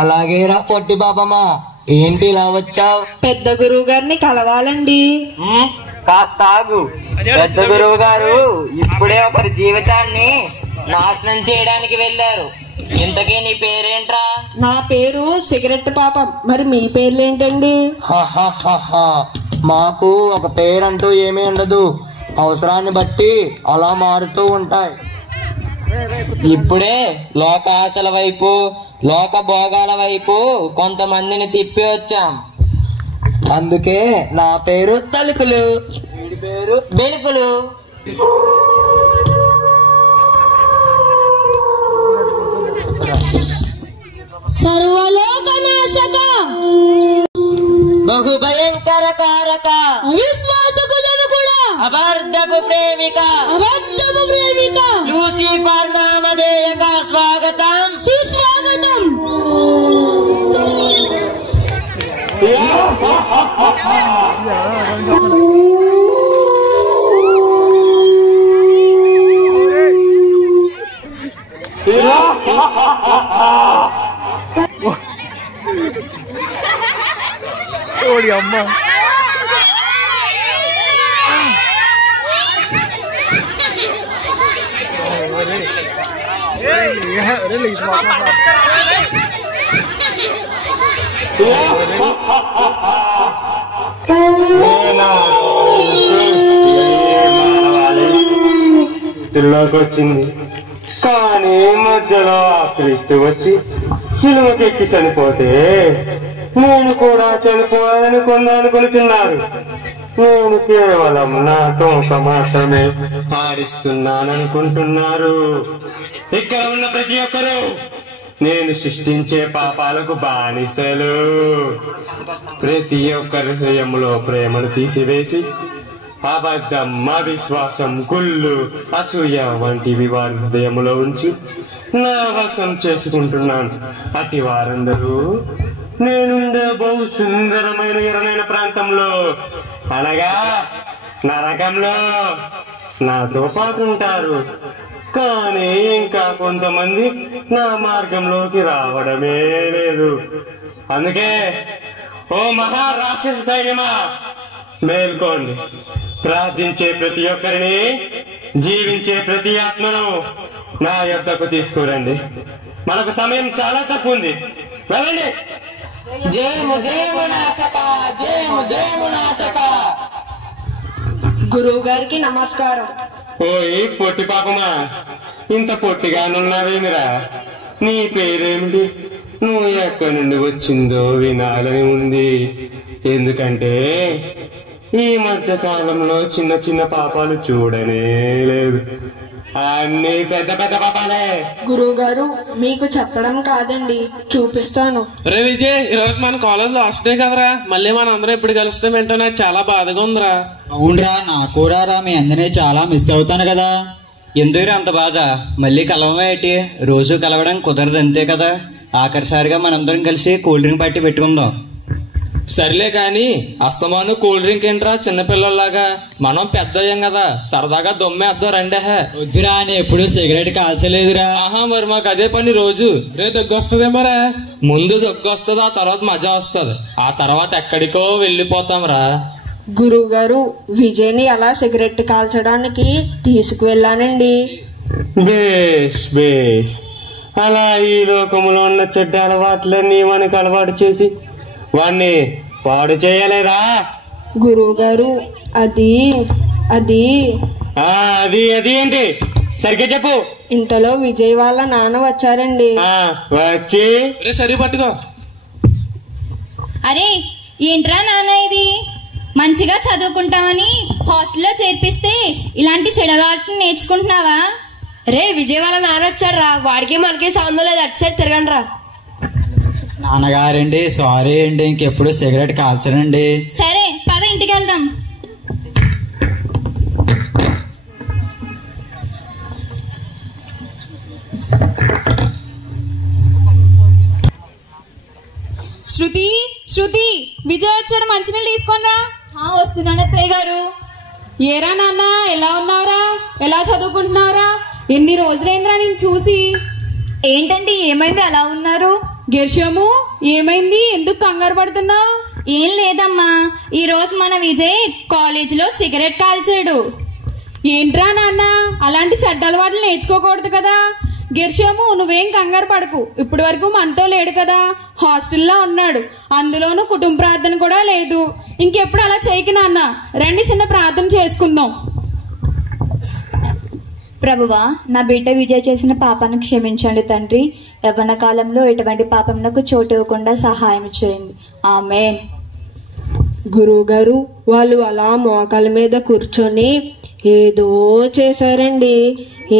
అలాగేరా పొట్టి బాబమ్మా, ఏంటి ఇలా వచ్చావు? పెద్ద గురువు గారిని కలవాలండి. కాస్త ఆగు. పెద్ద గురువు గారు ఇప్పుడే ఒకరి జీవితాన్ని నాశనం చేయడానికి వెళ్ళారు. ఇంతకీ నీ పేరేంట్రా? నా పేరు సిగరెట్ పాపం. మరి మీ పేర్లేంటండి? మాకు ఒక పేరంటూ ఏమీ ఉండదు, అవసరాన్ని బట్టి అలా మారుతూ ఉంటాయి. ఇప్పుడే లోక ఆశల వైపు, లోక భోగాల వైపు కొంతమందిని తిప్పి వచ్చాం. అందుకే నా పేరు తలుకులు, వీడి పేరు బెలుకులు. సర్వలోకనాశక, బహు భయంకర కారక, అవిశ్వాసకు జనకుడా, అబద్ధపు ప్రేమిక, అబద్ధపు ప్రేమిక, లూసిఫర్ నామధేయక స్వాగతం, సుస్వాగతం. ఓడి అమ్మ. రిలీజ్ పిల్లకి వచ్చింది, కానీ మధ్యలో ఆక్రిస్తూ వచ్చి సిలువకెక్కి చనిపోతే నేను కూడా చనిపోయాలని కొనుచున్నారు. నేను కేవలం నా తోక మాత్రమే ఆడిస్తున్నాననుకుంటున్నారు. ఇక్కడ ఉన్న ప్రతి ఒక్కరూ నేను సృష్టించే పాపాలకు బానిసలు. ప్రతి ఒక్కరి హృదయంలో ప్రేమను తీసివేసి అబద్ధం, అవిశ్వాసం, గుళ్ళు, అసూయ వంటివి వారి హృదయంలో ఉంచి నా వశం చేసుకుంటున్నాను. అతి వారందరూ నేనుండే బహు సుందరమైన ఎర్రమైన ప్రాంతంలో అనగా నరకంలో నాతో పాటు ఉంటారు. కానీ ఇంకా కొంతమంది నా మార్గంలోకి రావడమే లేదు. అందుకే ఓ మహారాక్షస సైన్యమా, మేల్కోండి. ప్రార్థించే ప్రతి ఒక్కరిని, జీవించే ప్రతి ఆత్మను నా యొద్దకు తీసుకురండి. మనకు సమయం చాలా తక్కువ ఉంది, వెళ్ళండి. గురువు గారికి నమస్కారం. ఓయ్ పొట్టి పాపమా, ఇంత పొట్టిగానున్నావేమిరా? నీ పేరేమిటి? నువ్వు ఎక్కడి నుండి వచ్చిందో వినాలని ఉంది. ఎందుకంటే ఈ మధ్య కాలంలో చిన్న చిన్న పాపాలు చూడనే లేదు, అన్ని పెద్ద పెద్ద పాపాలే. గురువు గారు, మీకు చెప్పడం కాదండి, చూపిస్తాను. రే విజయ్, ఈ రోజు మన కాలేజ్ లాస్ట్ డే కదరా, మళ్ళీ మన అందరం ఎప్పుడు కలుస్తామేంటో నాకు చాలా బాధగా ఉందిరా. అవునరా, నాకు కూడా రా, మీ అందరినీ చాలా మిస్ అవుతాను కదా. ఎందుకు అంత బాధ? మళ్ళీ కలవమా ఏంటి? రోజు కలవడం కుదరదు, అంతే కదా. ఆఖరిసారిగా మనందరం కలిసి కూల్ డ్రింక్ పార్టీ పెట్టుకుందాం. సర్లే కాని అస్తమాను కూల్ డ్రింక్ ఏంట్రా చిన్నపిల్లల్లాగా? మనం పెద్ద అయ్యాం కదా, సరదాగా దొమ్మేద్దాం రండి. వద్దురా, అని ఎప్పుడు సిగరెట్ కాల్చలేదురా. ఆహా, మరి మాకు అదే పని రోజు. రే దగ్గొస్తుందేమోరా? ముందు దగ్గొస్తుంది, ఆ తర్వాత మజా వస్తుంది, ఆ తర్వాత ఎక్కడికో వెళ్ళిపోతాం రా. గురువు గారు, విజయ్ని అలా సిగరెట్ కాల్చడానికి తీసుకువెళ్ళానండి. బేష్ బేష్. అలా ఈ లోకంలో ఉన్న చెడ్డ అలవాట్లన్నీ మనకు అలవాటు చేసి వాణ్ణి పాడు చేయలేదా? గురువు గారు, అది అది అది అది ఏంటి? సరిగ్గా చెప్పు. ఇంతలో విజయ్ వాళ్ళ నాన్న వచ్చారండి. వచ్చి సరి పట్టుకో. అరే ఏంట్రా నాన్న, ఇది మంచిగా చదువుకుంటామని హాస్టల్లో చేర్పిస్తే ఇలాంటి చెడవాటిని నేర్చుకుంటున్నావా? రే విజయ్ వాళ్ళ నాన్న వచ్చారా, వాడికి మనకి సంబంధం లేదు, అటు సైడ్ తిరగండి రా. నాన్నగారండి, సారీ అండి, ఇంకెప్పుడు సిగరెట్ కాల్చనండి. సరే పద, ఇంటికి వెళ్దాం. శృతి, శృతి, విజయ్ వచ్చాడు, మంచినీళ్ళు తీసుకొనిరా. వస్తున్నాను అత్తయ్య గారు. ఏరా నాన్న, ఎలా ఉన్నావురా? ఎలా చదువుకుంటున్నావురా? ఎన్ని రోజులైందిరా నేను చూసి. ఏంటండి, ఏమైంది అలా ఉన్నారు? గెర్షము ఏమైంది? ఎందుకు కంగారు పడుతున్నావు? ఏం లేదమ్మా, ఈ రోజు మన విజయ్ కాలేజీలో సిగరెట్ కాల్చాడు. ఏంట్రా నాన్న, అలాంటి చెడ్డ అలవాట్లు నేర్చుకోకూడదు కదా. గెర్షము నువ్వేం కంగారు పడకు, ఇప్పటి వరకు మనతో లేడు కదా, హాస్టల్లో ఉన్నాడు. అందులోనూ కుటుంబ ప్రార్థన కూడా లేదు. ఇంకెప్పుడు అలా చేయకు నాన్న. రండి చిన్న ప్రార్థన చేసుకుందాం. ప్రభువా, నా బిడ్డ విజయ్ చేసిన పాపాన్ని క్షమించండి తండ్రి. యవ్వన కాలంలో ఎటువంటి పాపమునకు చోటు ఇవ్వకుండా సహాయం చేయండి. ఆమేన్. గురువు గారు, వాళ్ళు అలా మోకాల మీద కూర్చొని ఏదో చేశారండి.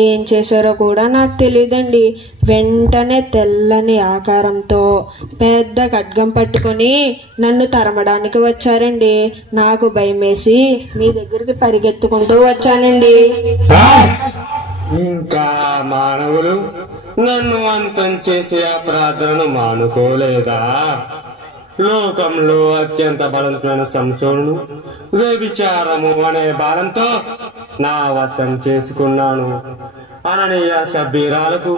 ఏం చేశారో కూడా నాకు తెలియదండి. వెంటనే తెల్లని ఆకారంతో పెద్ద ఖడ్గం పట్టుకొని నన్ను తరమడానికి వచ్చారండి. నాకు భయమేసి మీ దగ్గరికి పరిగెత్తుకుంటూ వచ్చానండి. ఇంకా మానవులు నన్ను అంతం చేసే ఆ ప్రార్థనను మానుకోలేదా? లోకంలో అత్యంత బలవంతమైన సంసోను వ్యభిచారము అనే బాలంతో నా వశం చేసుకున్నాను. అననీయ సభ్యురాలకు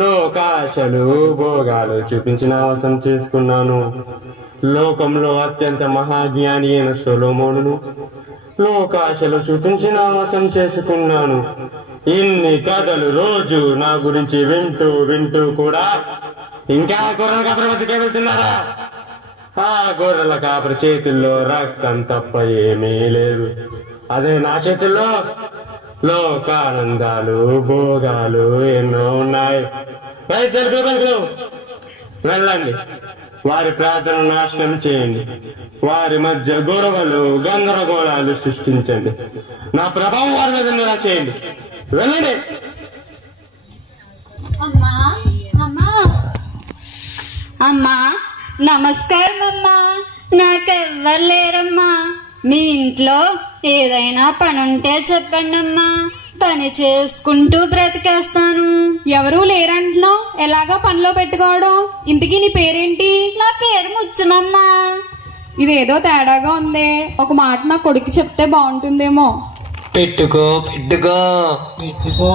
లోకాశలు భోగాలు చూపించిన వశం చేసుకున్నాను. లోకంలో అత్యంత మహాజ్ఞాని అయిన సొలొమోనును లోకాశలు చూపించిన వశం చేసుకున్నాను. ఇన్ని కథలు రోజు నా గురించి వింటూ వింటూ కూడా ఇంకా గొర్రెల కాపరి బతికే వెళ్తున్నారా? ఆ గొర్రెల కాపరి చేతుల్లో రక్తం తప్ప ఏమీ లేదు. అదే నా చేతుల్లో లోకానందాలు భోగాలు ఎన్నో ఉన్నాయి. వెళ్ళండి, వారి ప్రార్థన నాశనం చేయండి. వారి మధ్య గొడవలు గందరగోళాలు సృష్టించండి. నా ప్రభావం వారి మీద ఉండేలా చేయండి. వెళ్ళండి. అమ్మా అమ్మా అమ్మా, నమస్కారం అమ్మా. నాకెవ్వరు లేరమ్మా. మీ ఇంట్లో ఏదైనా పని ఉంటే చెప్పండి అమ్మా, పని చేసుకుంటూ బ్రతికేస్తాను. ఎవరూ లేరంటున్నావు, ఎలాగో పనిలో పెట్టుకోవడం. ఇంతకీ నీ పేరేంటి? నా పేరు ముచ్చమమ్మా. ఇదేదో తేడాగా ఉందే. ఒక మాట నా కొడుకు చెప్తే బాగుంటుందేమో. పెట్టుకో పెట్టుకో పెట్టుకో,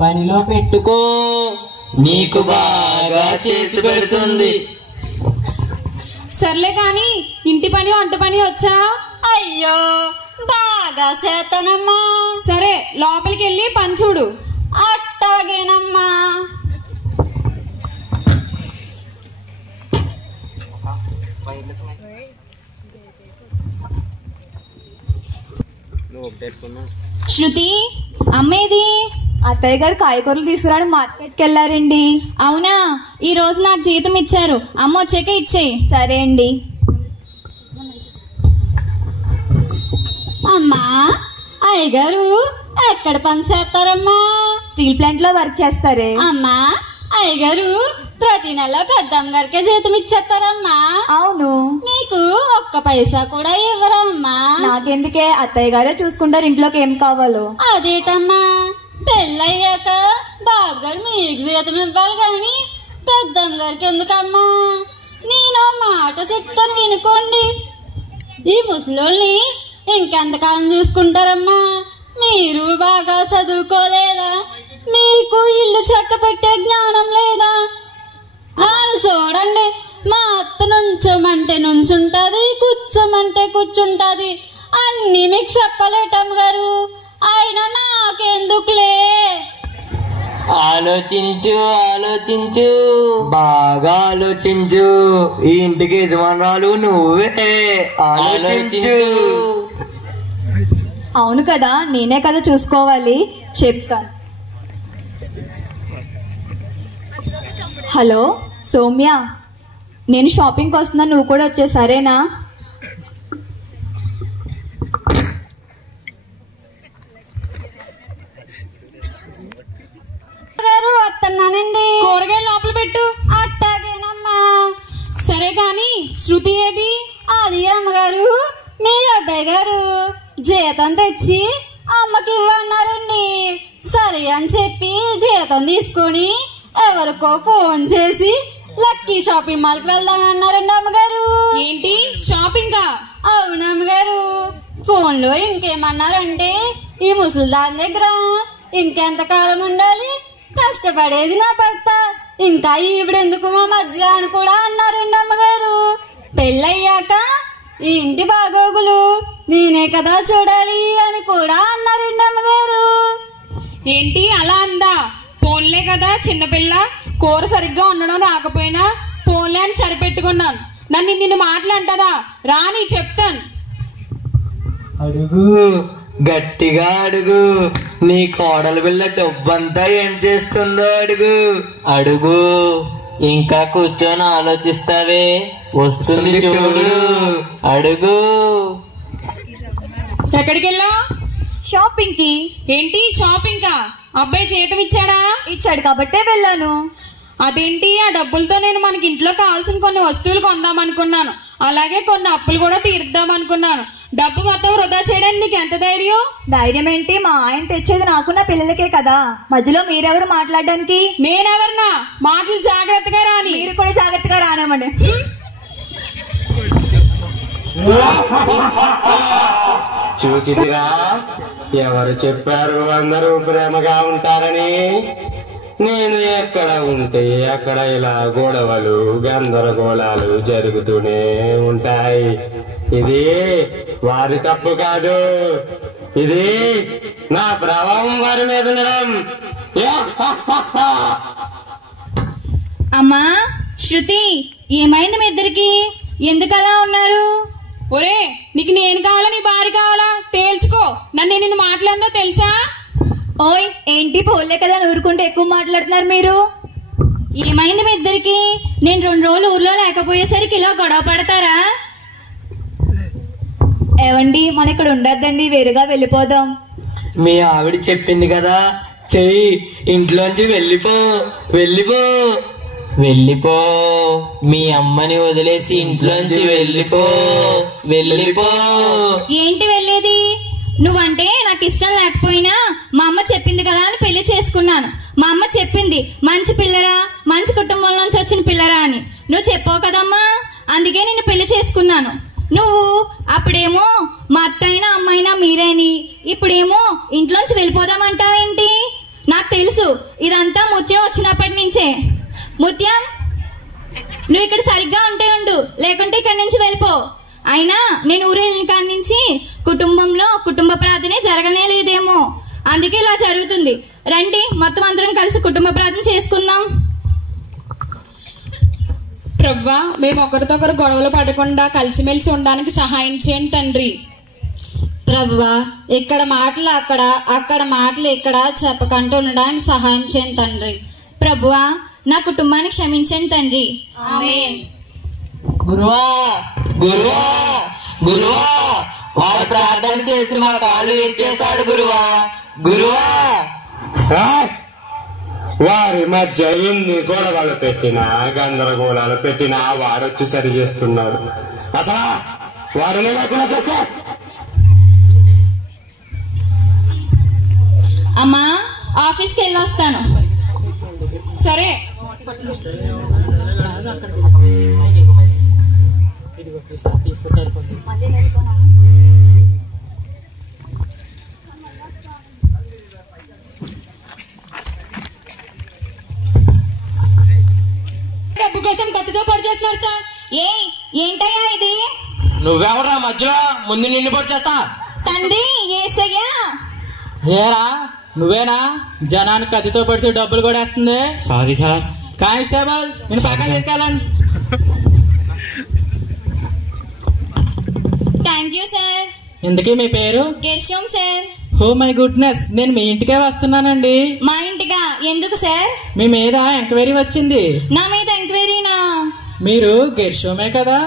పనిలో పెట్టుకో, నీకు బాగా చేసి పెడుతుంది. సర్లే కాని ఇంటి పని వంట పని వచ్చా? అయ్యో, బాగా చేస్తానమ్మా. సరే, లోపలికి వెళ్ళి పని చూడు. అట్టాగేనమ్మా. శృతి, అమ్మేది? అత్తయ్య గారు కాయగూరలు తీసుకురావడం మార్కెట్కి వెళ్ళారండి. అవునా? ఈ రోజు నాకు జీతం ఇచ్చారు. అమ్మ వచ్చాక ఇచ్చేయి. సరే అండి. అమ్మా, అయ్యగారు ఎక్కడ పని చేస్తారమ్మా? స్టీల్ ప్లాంట్ లో వర్క్ చేస్తారే. అమ్మా, అయ్యగారు ప్రతి నెల పెద్దమ్మ గారికే జీతం ఇచ్చేస్తారమ్మా? అవును. మీకు ఒక్క పైసా కూడా ఇవ్వరమ్మా? నాకెందుకే, అత్తయ్య గారే చూసుకుంటారు ఇంట్లోకి ఏం కావాలో. అదేటమ్మా, పెళ్ళయ్యాక బావగారు మీకు జీతం ఇవ్వాలి గాని పెద్దమ్మ గారికి ఎందుకమ్మా? నేను మాట చెప్తాను వినుకోండి. ఈ ముసలోళ్ళని ఇంకెంతకాలం చూసుకుంటారమ్మా? మీరు బాగా చదువుకోలేదా? మీకు ఇల్లు చక్క పెట్టే జ్ఞానం లేదా? నన్ను చూడండి, మా అత్త నుంచోమంటే నుంచుంటది, కూర్చోమంటే కూర్చుంటది. అన్ని మీకు చెప్పలేటమ్మ గారు. అయినా నాకెందుకులే. ఆలోచించు ఆలోచించు, బాగా ఆలోచించు. ఈ ఇంటికి యజమానురాలు నువ్వే. ఆలోచించు. అవును కదా, నేనే కదా చూసుకోవాలి. చెప్తాను. హలో సౌమ్య, నేను షాపింగ్కి వస్తున్నా, నువ్వు కూడా వచ్చే సరేనా? వస్తున్నానండి. కూరగాయలు లోపల పెట్టు. అట్టాగేనమ్మా. సరే గాని శృతి ఏది? అది అమ్మగారు, మీ అబ్బాయి గారు జీతం తెచ్చి అమ్మకి ఇవ్వన్నారండి. సరే అని చెప్పి జీతం తీసుకొని ఎవరికో ఫోన్ చేసి లక్కీ షాపింగ్ మాల్కి వెళ్దామన్నారండి అమ్మగారు. ఏంటి షాపింగా? అవును అమ్మగారు. ఫోన్ లో ఇంకేమన్నారంటే, ఈ ముసలిదాని దగ్గర ఇంకెంతకాలం ఉండాలి, కష్టపడేది నా భర్త, ఇంకా ఈవిడెందుకు మా మధ్య అని కూడా అన్నారండి అమ్మగారు. పెళ్ళయ్యాక ఈ ఇంటి బాగోగులు నేనే కదా చూడాలి అని కూడా అన్నారండి అమ్మగారు. ఏంటి అలా అందా? పోన్లే కదా చిన్నపిల్ల, కూర సరిగ్గా ఉండడం రాకపోయినా పోన్లే అని సరిపెట్టుకున్నాను. నన్ను నిన్ను మాట్లాంటదా? రాని చెప్తాను. అడుగు, గట్టిగా అడుగు. నీ కోడల పిల్ల డబ్బంతా ఏం చేస్తుందో అడుగు. అడుగు. ఇంకా కూర్చొని ఆలోచిస్తావే, వస్తుంది చూడు. అడుగు. ఎక్కడికి వెళ్ళా? షాపింగ్ కి. ఏంటి షాపింగ్ కా? అబ్బాయి జీతం ఇచ్చాడా? ఇచ్చాడు కాబట్టే వెళ్ళాను. అదేంటి, ఆ డబ్బులతో నేను మనకి ఇంట్లో కావాల్సిన కొన్ని వస్తువులు కొందాం అనుకున్నాను, అలాగే కొన్ని అప్పులు కూడా తీర్దాం అనుకున్నాను. డబ్బు మొత్తం వృధా చేయడానికి నీకు ఎంత ధైర్యం? ధైర్యం ఏంటి? మా ఆయన తెచ్చేది నాకు నా పిల్లలకే కదా, మధ్యలో మీరెవరు మాట్లాడడానికి? నేనెవరన్నా? మాటలు జాగ్రత్తగా రాని. మీరు కూడా జాగ్రత్తగా రానివ్వండి. చూచితిరా, ఎవరు చెప్పారు అందరూ ప్రేమగా ఉంటారని? నేను ఎక్కడ ఉంటే అక్కడ ఇలా గొడవలు గందరగోళాలు జరుగుతూనే ఉంటాయి. ఇది వారి తప్పు కాదు, ఇది నా ప్రభావం వారి మీద ఉండడం. అమ్మా శృతి, ఏమైంది మీ ఇద్దరికి? ఎందుకలా ఉన్నారు? ఒరే, నీకు నేను కావాలా నీ భార్య కావాలా? తేల్చుకో. నన్ను నిన్ను మాట్లాడిందో తెలుసా? ఓయ్, ఏంటి పోలే కదా ఊరుకుంటే ఎక్కువ మాట్లాడుతున్నారు మీరు? ఏమైంది మీ ఇద్దరికి? నేను 2 రోజులు ఊర్లో లేకపోయేసరికి ఇలా గొడవ పడతారా? ఏవండి, మన ఇక్కడ ఉండద్దండి, వేరుగా వెళ్ళిపోదాం. మీ ఆవిడ చెప్పింది కదా, చెయ్యి, ఇంట్లోంచి వెళ్ళిపో, వెళ్ళిపో, వెళ్ళిపో. మీ అమ్మని వదిలేసి ఇంట్లోంచి వెళ్ళిపో, వెళ్ళిపో. ఏంటి వెళ్ళేది? నువ్వంటే నాకు ఇష్టం లేకపోయినా మా అమ్మ చెప్పింది కదా అని పెళ్లి చేసుకున్నాను. మా అమ్మ చెప్పింది మంచి పిల్లరా, మంచి కుటుంబం నుంచి వచ్చిన పిల్లరా అని. నువ్వు చెప్పావు కదమ్మా, అందుకే నేను పెళ్లి చేసుకున్నాను. నువ్వు అప్పుడేమో మా అత్తైనా అమ్మైనా మీరేని, ఇప్పుడేమో ఇంట్లోంచి వెళ్ళిపోదామంటావేంటి? నాకు తెలుసు ఇదంతా ముత్యం వచ్చినప్పటి నుంచే. ముత్యం, నువ్వు ఇక్కడ సరిగ్గా ఉంటే ఉండు, లేకుంటే ఇక్కడి నుంచి వెళ్ళిపో. అయినా నేను ఊరేళ్ళ కాడి నుంచి కుటుంబంలో కుటుంబ ప్రార్థనే జరగనే లేదేమో, అందుకే ఇలా జరుగుతుంది. రండి, మొత్తం అందరం కలిసి కుటుంబ ప్రార్థన చేసుకుందాం. ప్రవ్వా, మేము ఒకరితో ఒకరు గొడవలు పడకుండా కలిసిమెలిసి ఉండడానికి సహాయం చేయండి తండ్రి. ప్రభువా, ఇక్కడ మాటలు అక్కడ, అక్కడ మాటలు ఇక్కడ చెప్పకుండా ఉండడానికి సహాయం చేయండి తండ్రి. ప్రభువా, నా కుటుంబాన్ని క్షమించండి తండ్రి. ఆమేన్. గురువా, గురువా, గురువా, వాడు ప్రార్థన చేసి మా కాళ్ళు ఇచ్చేశాడు గురువా, గురువా. వారి మధ్య ఎన్ని గొడవలు పెట్టినా గందరగోళాలు పెట్టినా వాడొచ్చి సరి చేస్తున్నాడు. అసలు వారిని లేకుండా చేస్తా. అమ్మా, ఆఫీస్కి వెళ్ళొస్తాను. సరే. డబ్బు కోసం కత్తితో పొడి చేస్తున్నారు సార్. ఏంటయ్యా ఇది? నువ్వెవరా మధ్యలో? ముందు నిన్ను పొడి చేస్తా. తండ్రి యేసయ్యా. ఏరా నువ్వేనా జనానికి కత్తితో పడిచి డబ్బులు కూడా వేస్తుంది? Sorry sir. కానిస్టేబుల్, నేను పక్కన తీసుకెళ్ళండి. Thank you sir. ఇంతకీ మీ పేరు? గెర్షోం సార్. ఓ మై గుడ్నెస్, నేను మీ ఇంటికే వస్తున్నానండి. మా ఇంటిగా? ఎందుకు సార్? మీ మీద ఎంక్వైరీ వచ్చింది. నా మీద ఎంక్వైరీనా? మీరు గెర్షోమే కదా?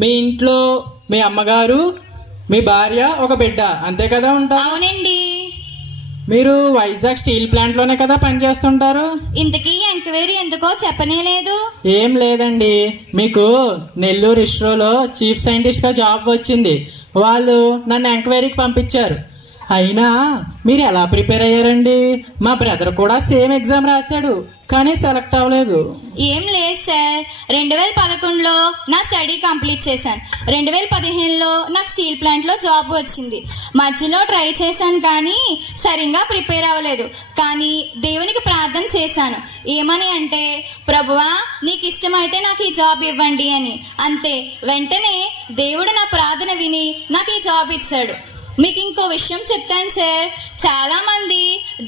మీ ఇంట్లో మీ అమ్మగారు, మీ భార్య, ఒక బిడ్డ, అంతే కదా ఉంటారు? అవునండి. మీరు వైజాగ్ స్టీల్ ప్లాంట్ లోనే కదా పనిచేస్తుంటారు? ఇంతకీ ఎంక్వైరీ ఎందుకో చెప్పనే లేదు. ఏం లేదండి, మీకు నెల్లూరు ఇస్రోలో చీఫ్ సైంటిస్ట్ గా జాబ్ వచ్చింది. వాళ్ళు నన్ను ఎంక్వైరీకి పంపించారు. అయినా మీరు ఎలా ప్రిపేర్ అయ్యారండి? మా బ్రదర్ కూడా సేమ్ ఎగ్జామ్ రాశాడు కానీ సెలెక్ట్ అవ్వలేదు. ఏం లేదు సార్, 2011లో నా స్టడీ కంప్లీట్ చేశాను. 2015లో నాకు స్టీల్ ప్లాంట్లో జాబ్ వచ్చింది. మధ్యలో ట్రై చేశాను కానీ సరిగ్గా ప్రిపేర్ అవ్వలేదు. కానీ దేవునికి ప్రార్థన చేశాను. ఏమని అంటే, ప్రభువా నీకు ఇష్టమైతే నాకు ఈ జాబ్ ఇవ్వండి అని. అంతే, వెంటనే దేవుడు నా ప్రార్థన విని నాకు ఈ జాబ్ ఇచ్చాడు. మీకు ఇంకో విషయం చెప్తాను సార్, చాలామంది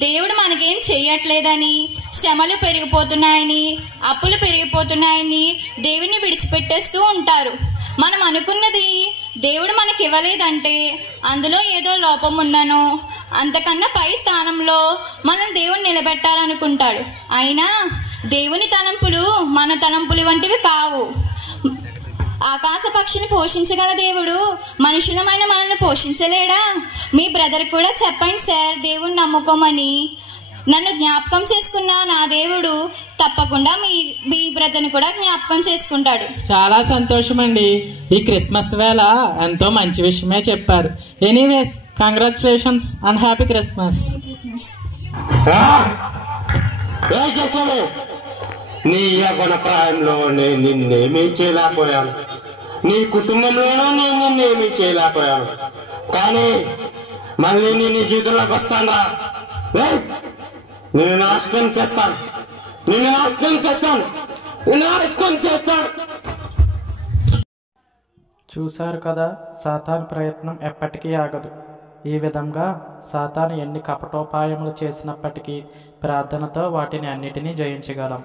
దేవుడు మనకేం చెయ్యట్లేదని, శ్రమలు పెరిగిపోతున్నాయని, అప్పులు పెరిగిపోతున్నాయని దేవుడిని విడిచిపెట్టేస్తూ ఉంటారు. మనం అనుకున్నది దేవుడు మనకి ఇవ్వలేదంటే అందులో ఏదో లోపం ఉందనో, అంతకన్నా పై స్థానంలో మనం దేవుడిని నిలబెట్టాలనుకుంటాడు. అయినా దేవుని తలంపులు మన తలంపులు వంటివి కావు. ఆకాశ పక్షిని పోషించగల దేవుడు మనుషులమైన మనల్ని పోషించలేడా? మీ బ్రదర్ కూడా చెప్పండి సార్ దేవుణ్ణి నమ్ముకోమని. నన్ను జ్ఞాపకం చేసుకున్న నా దేవుడు తప్పకుండా మీ బ్రదర్ని కూడా జ్ఞాపకం చేసుకుంటాడు. చాలా సంతోషం అండి. ఈ క్రిస్మస్ వేళ ఎంతో మంచి విషయమే చెప్పారు. Anyways, congratulations and happy Christmas. నీ యవ్వన ప్రాయంలో నేను నిన్నేమీ చేయలేకపోయాను, నీ కుటుంబంలోనూ నేను నిన్నేమీ చేయలేకపోయాను. కానీ మళ్ళీ నీ జీవితంలోకి వస్తాను. నిన్ను నాశనం చేస్తాను, నిన్ను నాశనం చేస్తాను, నిన్ను నాశనం చేస్తాను. చూశారు కదా, సాతాను ప్రయత్నం ఎప్పటికీ ఆగదు. ఈ విధంగా సాతాను ఎన్ని కపటోపాయములు చేసినప్పటికీ ప్రార్థనతో వాటిని అన్నిటినీ జయించగలం.